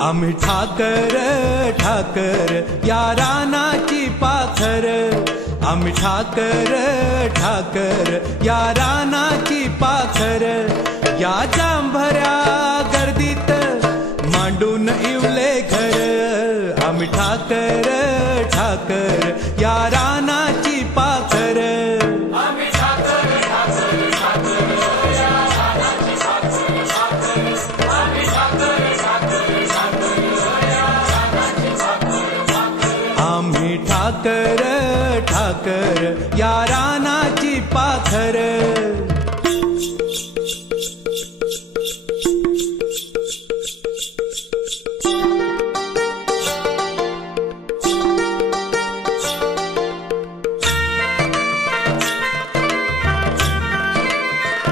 आम्ही ठाकर ठाकर या रानाची पाखर, आम्ही ठाकर ठाकर या रानाची पाखर, या जांभऱ्या गर्दीत मांडून इवले घर, आम्ही ठाकर ठाकर या रानाची पाखर, आम्ही ठाकर ठाकर ठाकर या रानाची पाखर, आम्ही ठाकर ठाकर ठाकर या रानाची पाखर, आम्ही ठाकर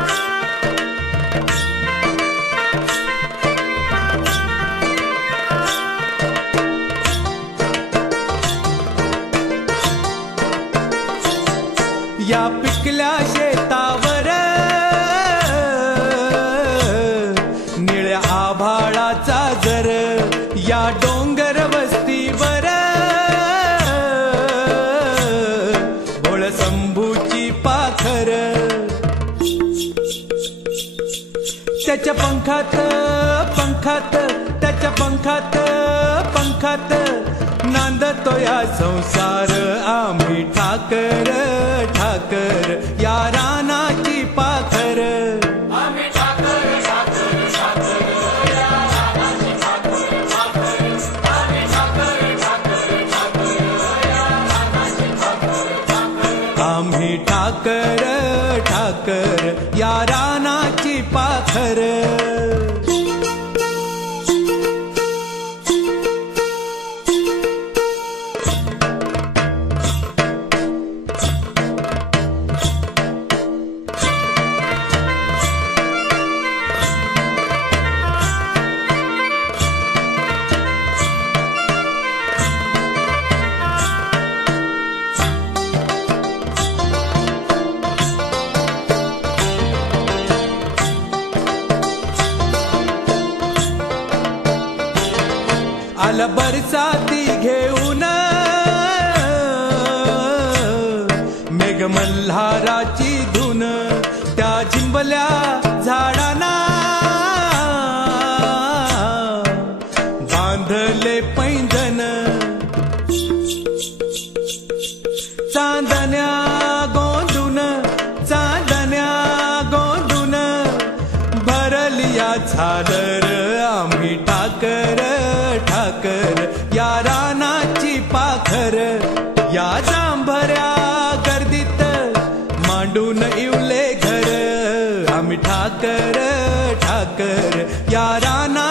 ठाकर या रानाची पाखर। या पिकल्या शेतावर निळ्या आभाळाचा जर, या डोंगर वस्तीवर भोळ शंभूची पाखर, त्याच्या पंखात पंखात त्याच्या पंखात पंखात नांदतो या संसार, आम्ही ठाकर ठाकर या रानाची पाखर, आम्ही ठाकर ठाकर ठाकर या रानाची पाखर, आम्ही ठाकर ठाकर ठाकर या रानाची पाखर, आम्ही ठाकर ठाकर या रानाची पाखर। आला बरसाती घेऊन मेघ मल्हाराची धून, त्या झिंबल्या झाडांना बांधले पैंजण, चांदण्या गोंधून चांदण्या गोंधून भरली या झालर, आम्ही ठाकर ठाकर या रानाची पाखर, या जांभऱ्या गर्दीत मांडून इवले घर, आम्ही ठाकर ठाकर या राना